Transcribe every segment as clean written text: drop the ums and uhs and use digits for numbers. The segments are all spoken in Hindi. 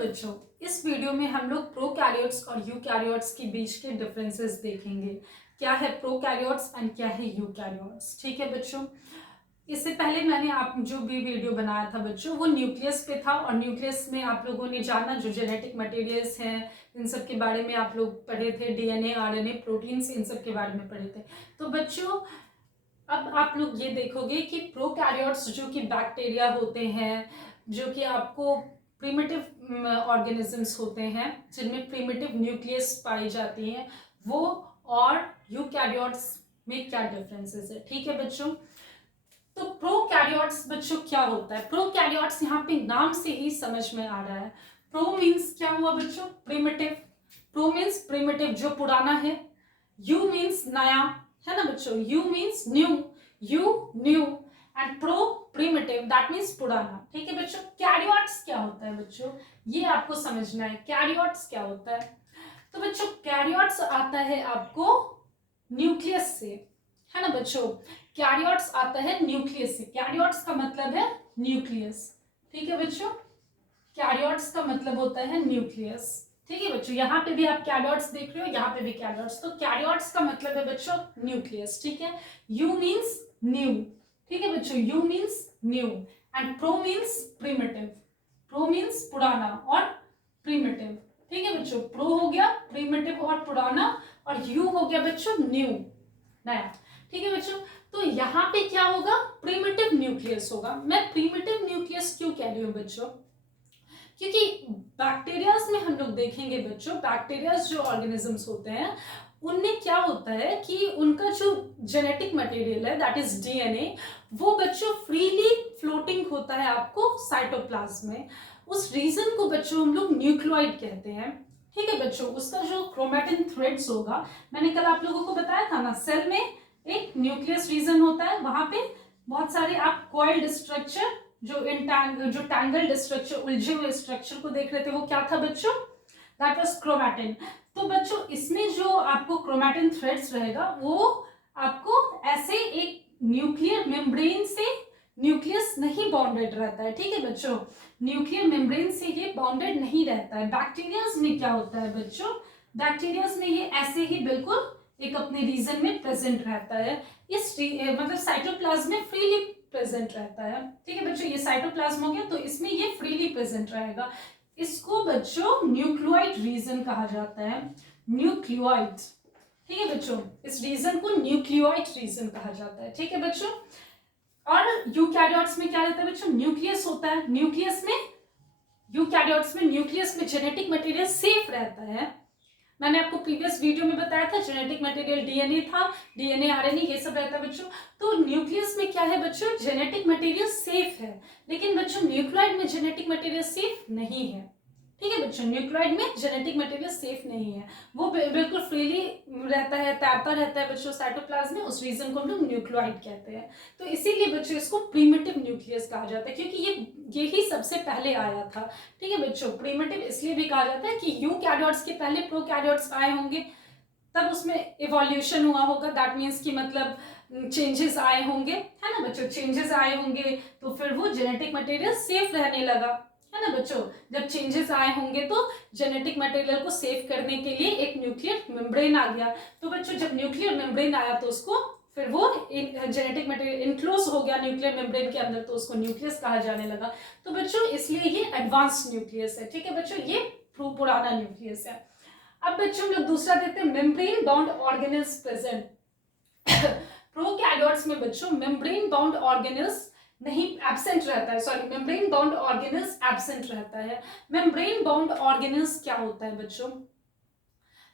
बच्चों, इस वीडियो में हम लोग प्रोकैरियोट्स और यूकैरियोट्स के बीच के डिफरेंसेस देखेंगे। क्या है प्रोकैरियोट्स एंड क्या है यूकैरियोट्स। ठीक है बच्चों, इससे पहले मैंने आप जो भी वीडियो बनाया था बच्चों वो न्यूक्लियस पे था, और न्यूक्लियस में आप लोगों ने जाना जो जेनेटिक मटेरियल्स हैं इन सब के बारे में आप लोग पढ़े थे, डीएनए आरएनए प्रोटीन्स इन सब के बारे में पढ़े थे। तो बच्चों अब आप लोग ये देखोगे कि प्रोकैरियोट्स जो कि बैक्टीरिया होते हैं, जो कि आपको प्रिमिटिव ऑर्गेनिजम्स होते हैं जिनमें प्रिमिटिव न्यूक्लियस पाई जाती है, वो और यूकैरियोट्स में क्या डिफरेंसेस है। ठीक है बच्चों, तो प्रोकैरियोट्स बच्चों क्या होता है। प्रोकैरियोट्स यहाँ पे नाम से ही समझ में आ रहा है। प्रो मीन्स क्या हुआ बच्चों, प्रिमिटिव। प्रो मीन्स प्रिमिटिव जो पुराना है। यू मीन्स नया, है ना बच्चों, you means new, you new and pro primitive that means पुराना। ठीक है बच्चों, कैरियोट्स क्या होता है बच्चों, ये आपको समझना है। कैरियोट्स क्या होता है, तो बच्चों कैरियोट्स आता है आपको न्यूक्लियस से, है ना बच्चों, कैरियोट्स आता है न्यूक्लियस से। कैरियोट्स का मतलब है न्यूक्लियस। ठीक है बच्चों, कैरियोट्स का मतलब होता है न्यूक्लियस। ठीक है बच्चों, यहाँ पे भी आप कैरियोट्स देख रहे हो, यहाँ पे भी कैरियोट्स, तो कैरियोट्स का मतलब है बच्चों न्यूक्लियस। ठीक है, यू मीन्स न्यू। ठीक है बच्चों, you means new and pro means primitive. Pro means पुराना और प्रिमिटिव। ठीक है बच्चों, प्रो हो गया प्रिमिटिव और पुराना, और यू हो गया बच्चों न्यू, नया। ठीक है बच्चों, तो यहाँ पे क्या होगा, प्रिमिटिव न्यूक्लियस होगा। मैं प्रिमिटिव न्यूक्लियस क्यों कह रही हूँ बच्चों, क्योंकि बैक्टीरियाज में हम लोग देखेंगे बच्चों, बैक्टीरियाज जो ऑर्गेनिजम्स होते हैं उनमें क्या होता है कि उनका जो जेनेटिक मटेरियल है दैट इज डीएनए, वो बच्चों फ्रीली फ्लोटिंग होता है आपको साइटोप्लाज्म में। उस रीजन को बच्चों हम लोग न्यूक्लियोइड कहते हैं। ठीक है बच्चों, उसका जो क्रोमैटिन थ्रेड्स होगा, मैंने कल आप लोगों को बताया था ना, सेल में एक न्यूक्लियस रीजन होता है, वहां पे बहुत सारे आप कॉइल्ड स्ट्रक्चर जो टैंगल्ड स्ट्रक्चर, उलझे हुए स्ट्रक्चर को देख रहे थे, वो क्या था बच्चों, दैट वाज क्रोमैटिन। तो बच्चों इसमें जो आपको क्रोमैटिन थ्रेड्स रहेगा वो आपको ऐसे एक न्यूक्लियर मेम्ब्रेन से, न्यूक्लियस नहीं बॉन्डेड रहता है। ठीक है बच्चों, न्यूक्लियर मेम्ब्रेन से ये बॉन्डेड नहीं रहता है। बैक्टीरियाज में क्या होता है बच्चों, बैक्टीरियाज में ये ऐसे ही बिल्कुल एक अपने रीजन में प्रेजेंट रहता है। इस मतलब साइटोप्लाज्म में फ्रीली प्रेजेंट रहता है। ठीक है बच्चों, ये साइटोप्लाज्म हो गया, तो इसमें ये फ्रीली प्रेजेंट रहेगा। इसको बच्चों न्यूक्लियोइड रीजन कहा जाता है, न्यूक्लियोइड। ठीक है बच्चों, इस रीजन को न्यूक्लियोइड रीजन कहा जाता है। ठीक है बच्चों, और यूकैरियोट्स में क्या रहता है बच्चों, न्यूक्लियस होता है। न्यूक्लियस में, यूकैरियोट्स में न्यूक्लियस में जेनेटिक मटेरियल सेफ रहता है। मैंने आपको प्रीवियस वीडियो में बताया था, जेनेटिक मटेरियल डीएनए था, डीएनए आरएनए ये सब रहता है बच्चों। तो न्यूक्लियस में क्या है बच्चों, जेनेटिक मटेरियल सेफ है, लेकिन बच्चों न्यूक्लियोइड में जेनेटिक मटेरियल सेफ नहीं है। ठीक है बच्चों, न्यूक्लियोइड में जेनेटिक मटेरियल सेफ नहीं है, वो बिल्कुल फ्रीली रहता है, तैरता रहता है बच्चों साइटोप्लाज्म में। उस रीजन को हम लोग न्यूक्लियोइड कहते हैं। तो इसीलिए बच्चों इसको प्रिमिटिव न्यूक्लियस कहा जाता है, क्योंकि ये ही सबसे पहले आया था। ठीक है बच्चों, प्रिमिटिव इसलिए भी कहा जाता है कि यूकैरियोट्स के पहले प्रोकैरियोट्स आए होंगे, तब उसमें इवोल्यूशन हुआ होगा, दैट मीन्स कि मतलब चेंजेस आए होंगे, है ना बच्चों, चेंजेस आए होंगे तो फिर वो जेनेटिक मटेरियल सेफ रहने लगा, है ना बच्चों। जब चेंजेस आए होंगे तो जेनेटिक मटेरियल को सेव करने के लिए एक न्यूक्लियर मेम्ब्रेन आ गया। तो बच्चों जब न्यूक्लियर मेम्ब्रेन आया तो उसको फिर वो जेनेटिक मटेरियल इनक्लोज हो गया न्यूक्लियर मेम्ब्रेन के अंदर, तो उसको न्यूक्लियस कहा जाने लगा। तो बच्चों इसलिए ये एडवांस न्यूक्लियस है। ठीक है बच्चों, ये पुराना न्यूक्लियस है। अब बच्चों हम लोग दूसरा देखते हैं, membrane bound organelles present. Prokaryotes में बच्चों मेम्ब्रेन बाउंड ऑर्गेनेल्स नहीं, एब्सेंट रहता है, sorry, membrane bound organelles absent रहता है। मेम्ब्रेन बाउंड ऑर्गेनेल्स क्या होता है बच्चों,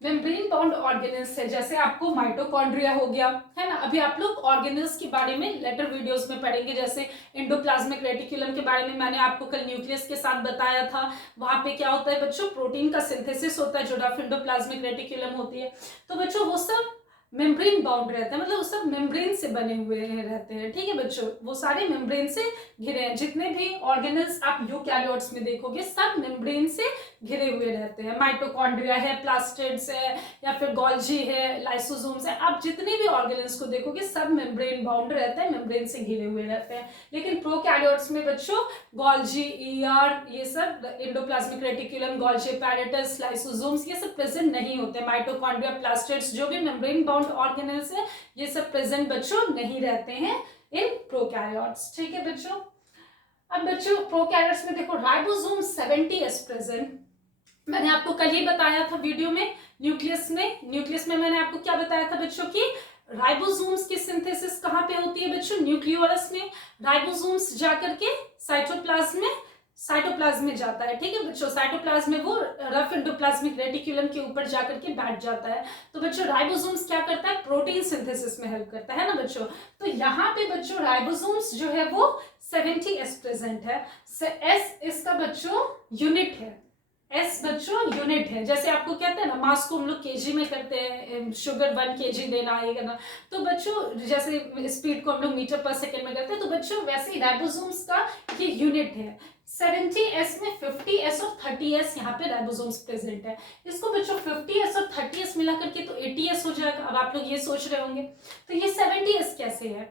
मेम्ब्रेन बाउंड ऑर्गेनेल्स है जैसे आपको माइटोकॉन्ड्रिया हो गया, है ना। अभी आप लोग ऑर्गेनेल्स के बारे में लेटर वीडियोस में पढ़ेंगे, जैसे एंडोप्लाज्मिक रेटिकुलम के बारे में मैंने आपको कल न्यूक्लियस के साथ बताया था। वहां पे क्या होता है बच्चों, प्रोटीन का सिंथेसिस होता है जो एंडोप्लाज्मिक रेटिकुलम होती है। तो बच्चों वो सब मेम्ब्रेन बाउंड रहते हैं, मतलब वो सब मेम्ब्रेन से बने हुए रहते हैं। ठीक है बच्चों, वो सारे मेम्ब्रेन से घिरे हैं। जितने भी ऑर्गेनल्स आप यूकैरियोट्स में देखोगे सब मेम्ब्रेन से घिरे हुए रहते हैं। माइटोकॉन्ड्रिया है, प्लास्टिड्स है, या फिर गोल्जी है, लाइसोसोम्स है, आप जितने भी ऑर्गेनल्स को देखोगे सब मेम्ब्रेन बाउंड रहते हैं, मेम्ब्रेन से घिरे हुए रहते हैं। लेकिन प्रोकैरियोट्स में बच्चों गोल्जी, ईआर, ये सब endoplasmic reticulum, Golgi apparatus, lysosomes ये सब प्रेजेंट नहीं होते। माइटोकॉन्ड्रिया, प्लास्टिड्स, जो भी मेम्ब्रेन बाउंड ऑर्गेनल्स है ये सब प्रेजेंट बच्चों नहीं रहते हैं इन प्रोकैरियोट्स। ठीक है बच्चों, अब बच्चों प्रोकैरियोट्स में देखो राइबोसोम 70s प्रेजेंट। मैंने आपको कल ही बताया था वीडियो में, न्यूक्लियस में मैंने आपको क्या बताया था बच्चों की राइबोसोम्स की सिंथेसिस कहाँ पे होती है बच्चों, न्यूक्लियोलस में। राइबोसोम्स जाकर के साइटोप्लाज्म में जाता है। ठीक है बच्चों, साइटोप्लाज्म में वो रफ एंडोप्लाज्मिक रेटिकुलम के ऊपर जाकर के बैठ जाता है। तो बच्चों राइबोसोम्स क्या करता है, प्रोटीन सिंथेसिस में हेल्प करता है ना बच्चों। तो यहाँ पे बच्चों राइबोसोम्स जो है वो 70s प्रेजेंट है। एस इसका बच्चों यूनिट है, एस बच्चों यूनिट है। जैसे आपको कहते हैं ना मास को हम लोग केजी में करते हैं, शुगर 1 kg देना है करना, तो बच्चों जैसे स्पीड को हम लोग मीटर पर सेकेंड में करते हैं, तो बच्चों वैसे ही राइबोसोम्स का ये यूनिट है। 70s में 50s और 30s यहाँ पे राइबोसोम्स प्रेजेंट है। इसको बच्चों 50s और 30s मिला करके तो 80s हो जाएगा। अब आप लोग ये सोच रहे होंगे तो ये 70s कैसे है,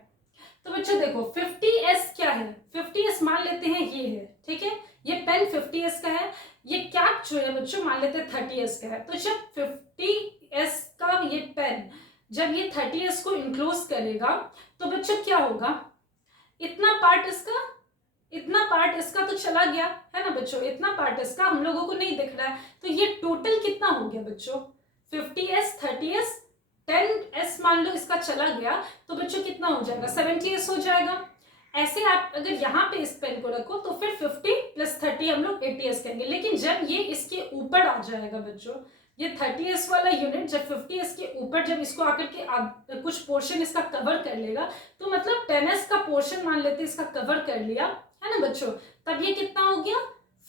तो बच्चों देखो 50s क्या है, 50s मान लेते हैं ये है। ठीक है, ये पेन 50s का है, ये कैप जो है बच्चों मान लेते हैं 30s का है। तो जब 50s का ये पेन जब ये 30s को इंक्लोज करेगा तो बच्चों क्या होगा, इतना पार्ट इसका तो चला गया है ना बच्चों, इतना पार्ट इसका हम लोगों को नहीं दिख रहा है। तो ये टोटल कितना हो गया बच्चों, 50s 30s 10s मान लो इसका चला गया तो बच्चों कितना हो जाएगा, 70s हो जाएगा। ऐसे आप अगर यहाँ पे इस पेन को रखो तो फिर 50 + 30 हम लोग 80s कहेंगे। लेकिन जब ये इसके ऊपर आ जाएगा बच्चों, ये 30s वाला यूनिट जब 50s के ऊपर जब इसको आकर के कुछ पोर्शन इसका कवर कर लेगा, तो मतलब 10s का पोर्शन मान लेते इसका कवर कर लिया है ना बच्चों, तब ये कितना हो गया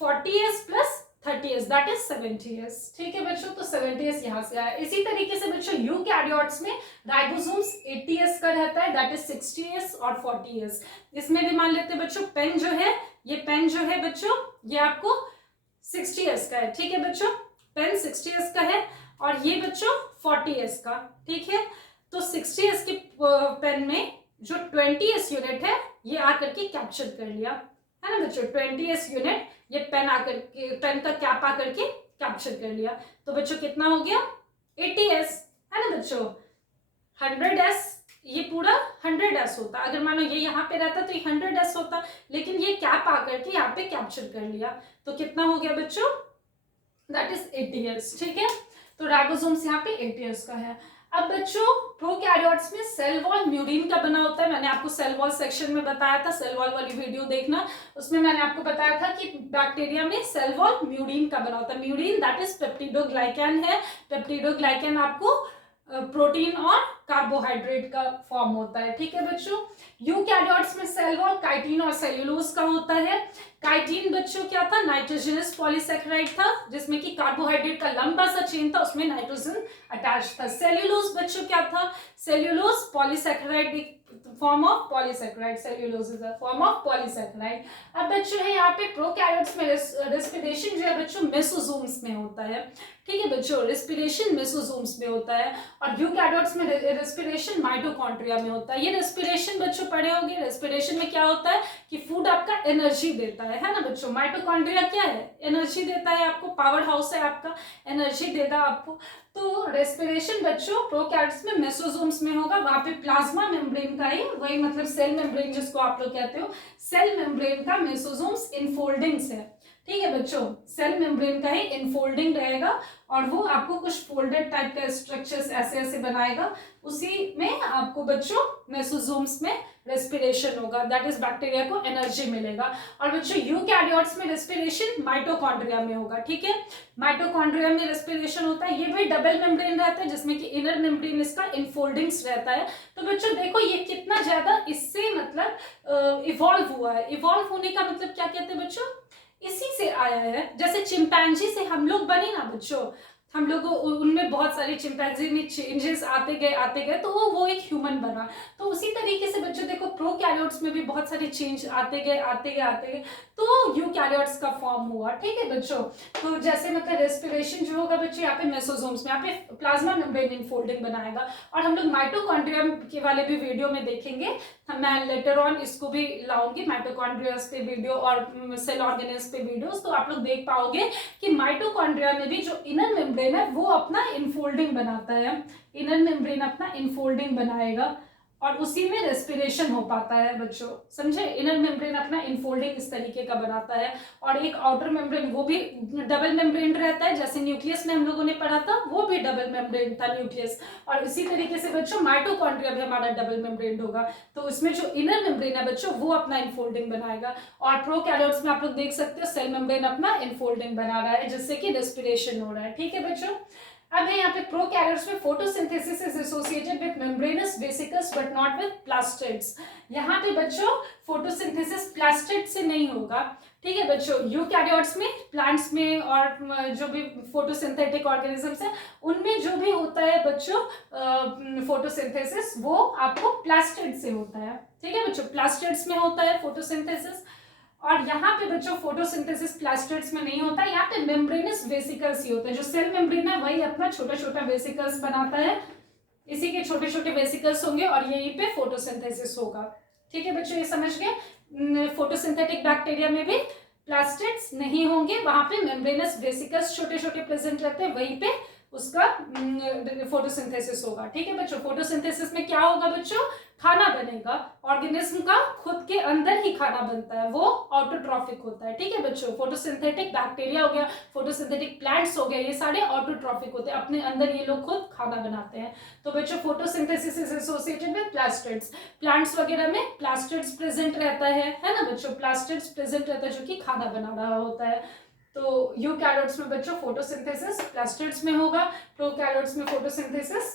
40s + 30s that is 70s। ठीक है बच्चों, तो 70s यहाँ से आया। इसी तरीके से बच्चों यूकैरियोट्स में राइबोसोम्स 80s का रहता है दैट इज 60s और 40s। इसमें भी मान लेते हैं बच्चों पेन जो है, ये पेन जो है बच्चों ये आपको 60s का है। ठीक है बच्चों, पेन 60s का है और ये बच्चों 40s का। ठीक है, तो 60s के पेन में जो 20s यूनिट है ये आकर के कैप्चर कर लिया है ना बच्चों, 20s यूनिट ये पेन का कैप आकर के कैप्चर कर लिया। तो बच्चों कितना हो गया 80s है ना बच्चों, 100s ये पूरा 100s होता। अगर मानो ये यहाँ पे रहता तो ये 100s होता, लेकिन ये कैप आकर के यहाँ पे कैप्चर कर लिया तो कितना हो गया बच्चों, दैट इज 80s। ठीक है, तो राइबोसोम्स यहाँ पे 80s का है। अब बच्चों प्रोकैरियोट्स में सेल वॉल म्यूरिन का बना होता है। मैंने आपको सेल वॉल सेक्शन में बताया था, सेल वॉल वाली वीडियो देखना, उसमें मैंने आपको बताया था कि बैक्टीरिया में सेल वॉल म्यूरिन का बना होता है। म्यूरिन दैट इज पेप्टिडोग्लाइकैन है। पेप्टिडोग्लाइकैन आपको प्रोटीन और कार्बोहाइड्रेट का फॉर्म होता है। ठीक है बच्चों, यूकैरियोट्स में सेल वॉल काइटिन और सेल्यूलोज का होता है। काइटिन बच्चों क्या था, नाइट्रोजनस पॉलीसैकेराइड था जिसमें कि कार्बोहाइड्रेट का लंबा सा चेन था, उसमें नाइट्रोजन अटैच था। सेल्यूलोज बच्चों क्या था, cellulose polysaccharide, form of polysaccharide, cellulose is a form of polysaccharide. अब बच्चों है यहाँ पे प्रोकैरियोट्स में रेस्पिरेशन जो है बच्चों मेसोसोम्स में होता है। ठीक है बच्चों, रेस्पिरेशन मेसोसोम्स में होता है और यूकैरियोट्स में रेस्पिरेशन माइटोकॉन्ड्रिया में होता है। ये रेस्पिरेशन बच्चों पढ़े होंगे, रेस्पिरेशन में क्या होता है कि फूड आपका एनर्जी देता है ना बच्चों। माइटोकॉन्ड्रिया क्या है, एनर्जी देता है आपको, पावर हाउस है आपका, एनर्जी देगा आपको। तो रेस्पिरेशन बच्चों प्रोकैरियोट्स में मेसोसोम्स में होगा, वहां पे प्लाज्मा मेम्ब्रेन का ही वही मतलब सेल मेम्ब्रेन जिसको आप लोग कहते हो, सेल मेम्ब्रेन का मेसोसोम्स इनफोल्डिंग्स है। ठीक है बच्चों, सेल मेम्ब्रेन का ही इनफोल्डिंग रहेगा और वो आपको कुछ फोल्डेड टाइप का स्ट्रक्चर्स ऐसे ऐसे बनाएगा, उसी में आपको बच्चों मेसोसोम्स में रेस्पिरेशन होगा, दैट इज बैक्टीरिया को एनर्जी मिलेगा। और बच्चों यूकैरियोट्स में रेस्पिरेशन माइटोकॉन्ड्रिया में होगा। ठीक है, माइटोकॉन्ड्रिया में रेस्पिरेशन होता है, ये भी डबल मेम्ब्रेन रहता है जिसमें कि इनर मेम्ब्रेन इसका इनफोल्डिंग्स रहता है। तो बच्चों देखो ये कितना ज्यादा इससे मतलब इवॉल्व हुआ है। इवॉल्व होने का मतलब क्या कहते हैं बच्चों, इसी से आया है। जैसे चिंपैंजी से हम लोग बने ना बच्चों, हम लोग उनमें बहुत सारे चिंपैंजी में चेंजेस आते गए तो वो एक ह्यूमन बना। तो उसी तरीके से बच्चों देखो प्रोकैरियोट्स में भी बहुत सारे चेंज आते गए तो यूकैरियोट्स का फॉर्म हुआ। ठीक है बच्चों, तो जैसे मतलब रेस्पिरेशन जो होगा बच्चों यहाँ पे मेसोसोम्स में, यहाँ पे प्लाज्मा मेम्ब्रेन इनफोल्डिंग बनाएगा। और हम लोग माइटोकॉन्ड्रिया के वाले भी वीडियो में देखेंगे, मैं लेटर ऑन इसको भी लाऊंगी माइटोकॉन्ड्रियाज पे वीडियो और सेल ऑर्गेनेल्स पे वीडियोस, तो आप लोग देख पाओगे कि माइटोकॉन्ड्रिया में भी जो इनर मेम्ब्रेन है वो अपना इनफोल्डिंग बनाता है, इनर मेम्ब्रेन अपना इनफोल्डिंग बनाएगा और उसी में रेस्पिरेशन हो पाता है बच्चों, समझे। इनर मेम्ब्रेन अपना इनफोल्डिंग इस तरीके का बनाता है। और एक आउटर मेम्ब्रेन वो भी डबल मेम्ब्रेन रहता है, जैसे न्यूक्लियस में हम लोगों ने पढ़ा था वो भी डबल मेम्ब्रेन था न्यूक्लियस। और इसी तरीके से बच्चों माइटोकॉन्ड्रिया भी हमारा डबल मेम्ब्रेन होगा, तो उसमें जो इनर मेम्ब्रेन है बच्चों वो अपना इनफोल्डिंग बनाएगा। और प्रोकैरियोट्स में आप लोग देख सकते हो सेल मेम्ब्रेन अपना इनफोल्डिंग बना रहा है जिससे कि रेस्पिरेशन हो रहा है। ठीक है बच्चों, अब है यहाँ पे प्रोकैरियोट्स में photosynthesis is associated with membranes vesicles but not with plastids. यहाँ पे बच्चों फोटोसिंथेसिस प्लास्टिड से नहीं होगा। ठीक है बच्चों, यूकैरियोट्स में, प्लांट्स में और जो भी फोटोसिंथेटिक ऑर्गेनिजम्स है उनमें जो भी होता है बच्चों फोटोसिंथेसिस वो आपको प्लास्टिड से होता है। ठीक है बच्चों, प्लास्टिड्स में होता है फोटोसिंथेसिस। और यहाँ पे बच्चों फोटोसिंथेसिस प्लास्टिड्स में नहीं होता, यहाँ पे मेम्ब्रेनस वेसिकल्स ही होता है। जो सेल मेम्ब्रेन है वही अपना छोटा छोटा वेसिकल्स बनाता है, इसी के छोटे छोटे वेसिकल्स होंगे और यहीं पे फोटोसिंथेसिस होगा। ठीक है बच्चों, ये समझ गए। फोटोसिंथेटिक बैक्टीरिया में भी प्लास्टिड्स नहीं होंगे, वहां पे मेम्ब्रेनस वेसिकल्स छोटे छोटे प्रेजेंट रहते हैं, वहीं पे उसका फोटोसिंथेसिस होगा। ठीक है बच्चों, फोटोसिंथेसिस में क्या होगा बच्चों, खाना बनेगा, ऑर्गेनिज्म का खुद के अंदर ही खाना बनता है, वो ऑटोट्रॉफिक होता है। ठीक है बच्चों, फोटोसिंथेटिक बैक्टीरिया हो गया, फोटोसिंथेटिक प्लांट्स हो गया, ये सारे ऑटोट्रॉफिक होते हैं, अपने अंदर ये लोग खुद खाना बनाते हैं। तो बच्चों photosynthesis is associated with plastids, plants वगैरह में प्लास्टिड्स प्रेजेंट रहता है ना बच्चों, प्लास्टिड्स प्रेजेंट रहता है जो कि खाना बना रहा होता है। तो यूकैरियोट्स में बच्चों फोटोसिंथेसिस प्लास्टिड्स में होगा, प्रोकैरियोट्स में फोटोसिंथेसिस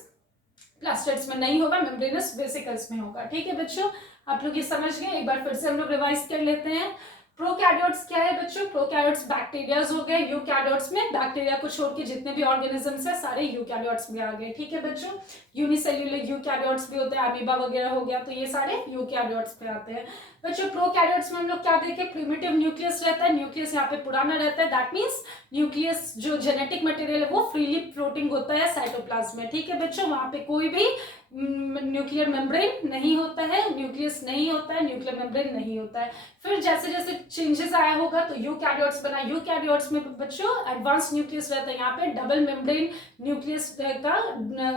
प्लास्टिड्स में नहीं होगा, मेम्ब्रेनस वेसिकल्स में होगा। ठीक है बच्चों, आप लोग ये समझ गए। एक बार फिर से हम लोग रिवाइज कर लेते हैं। प्रोकैरियोट्स क्या है बच्चों, प्रोकैरियोट्स बैक्टीरियाज हो गए, यूकैरियोट्स में बैक्टीरिया को छोड़ के जितने भी ऑर्गेनिजम्स है सारे यूकैरियोट्स में आ गए। ठीक है बच्चों, यूनिसेल्युलर यूकैरियोट्स भी होते हैं, अमीबा वगैरह हो गया, तो ये सारे यूकैरियोट्स पे आते हैं। बच्चों प्रोकैरियोट्स में हम लोग क्या देखें, प्रिमिटिव न्यूक्लियस रहता है, न्यूक्लियस यहाँ पे पुराना रहता है, दैट मीन्स न्यूक्लियस जो जेनेटिक मटेरियल है वो फ्रीली फ्लोटिंग होता है साइटोप्लाज्म में। ठीक है बच्चों, वहां पे कोई भी न्यूक्लियर मेम्ब्रेन नहीं होता है, न्यूक्लियस नहीं होता है, न्यूक्लियर मेम्ब्रेन नहीं होता है। फिर जैसे जैसे चेंजेस आया होगा तो यूकैरियोट्स बना, यूकैरियोट्स में बच्चों एडवांस न्यूक्लियस रहता है, यहाँ पे डबल मेम्ब्रेन न्यूक्लियस का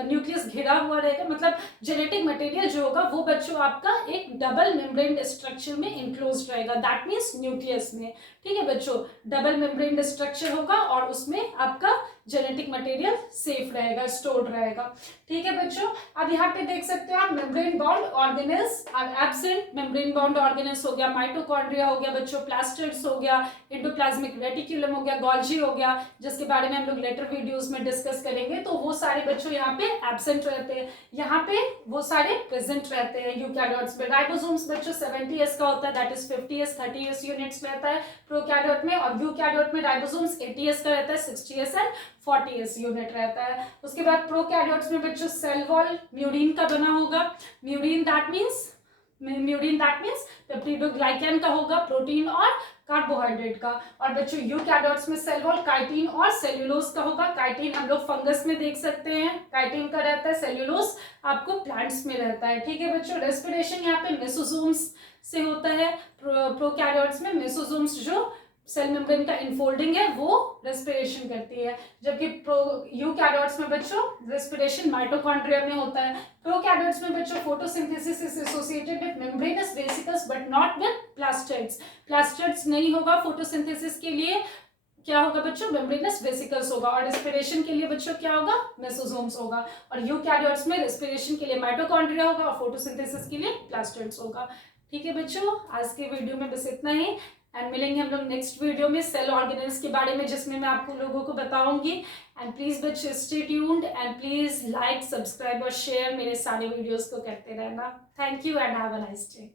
न्यूक्लियस घिरा हुआ रहेगा, मतलब जेनेटिक मटेरियल जो होगा वो बच्चों आपका एक डबल मेम्ब्रेन स्ट्रक्चर में इंक्लोज रहेगा, दैट मीन्स न्यूक्लियस में। ठीक है बच्चों, डबल मेम्ब्रेन स्ट्रक्चर होगा और उसमें आपका जेनेटिक मटेरियल सेफ रहेगा, स्टोर्ड रहेगा। ठीक है बच्चों, अब यहाँ पे देख सकते हो आप membrane bound organelles are absent, membrane bound organelles हो गया, माइटोकॉन्ड्रिया हो गया बच्चों, प्लास्टिड्स हो गया, एंडोप्लाज्मिक रेटिकुलम हो गया, गोल्जी हो गया, जिसके बारे में हम लोग लेटर वीडियोस में डिस्कस करेंगे, तो वो सारे बच्चों यहाँ पे एब्सेंट रहते हैं, यहाँ पे वो सारे प्रेजेंट रहते हैं यूकैरियोट्स में। राइबोसोम्स बच्चों 70s का होता है, that is 50s 30s units रहता है प्रोकैरियोट में, और यूकैरियोट में राइबोसोम्स 80s का रहता है, 60s एंड 40s यूनिट रहता है। उसके बाद प्रोकैरियोट्स में बच्चों सेल वॉल म्यूरिन का बना होगा, म्यूरिन दैट मीन्स पेप्टिडोग्लाइकन का होगा, प्रोटीन और कार्बोहाइड्रेट का। और बच्चों यूकैरियोट्स में सेल वॉल काइटिन और सेल्यूलोज का होगा, काइटिन हम लोग फंगस में देख सकते हैं, काइटिन का रहता है, सेल्यूलोज आपको प्लांट्स में रहता है। ठीक है बच्चों, रेस्पिरेशन यहाँ पे मेसोसोम्स से होता है, प्रोकैरियोट्स में मेसोसोम्स जो सेल मेम्ब्रेन का इनफोल्डिंग है वो रेस्पिरेशन करती है, जबकि यूकैरियोट्स में बच्चों रेस्पिरेशन माइटोकॉन्ड्रिया में होता है। प्रोकैरियोट्स में बच्चों photosynthesis is associated with membranes vesicles but not with plastids, plastids नहीं होगा फोटोसिंथेसिस के लिए, क्या होगा बच्चों, मेम्ब्रेनस वेसिकल्स होगा। और रेस्पिरेशन के लिए बच्चों क्या होगा, मेसोसोम्स होगा। और यूकैरियोट्स में रेस्पिरेशन के लिए माइटोकॉन्ड्रिया होगा और फोटोसिंथेसिस के लिए प्लास्टिड्स होगा। ठीक है बच्चों, आज के वीडियो में बस इतना ही, एंड मिलेंगे हम लोग नेक्स्ट वीडियो में सेल ऑर्गेनेल्स के बारे में, जिसमें मैं आपको लोगों को बताऊंगी। एंड प्लीज बच्चे stay tuned and please like, subscribe और शेयर मेरे सारे वीडियोस को करते रहना। Thank you and have a nice day.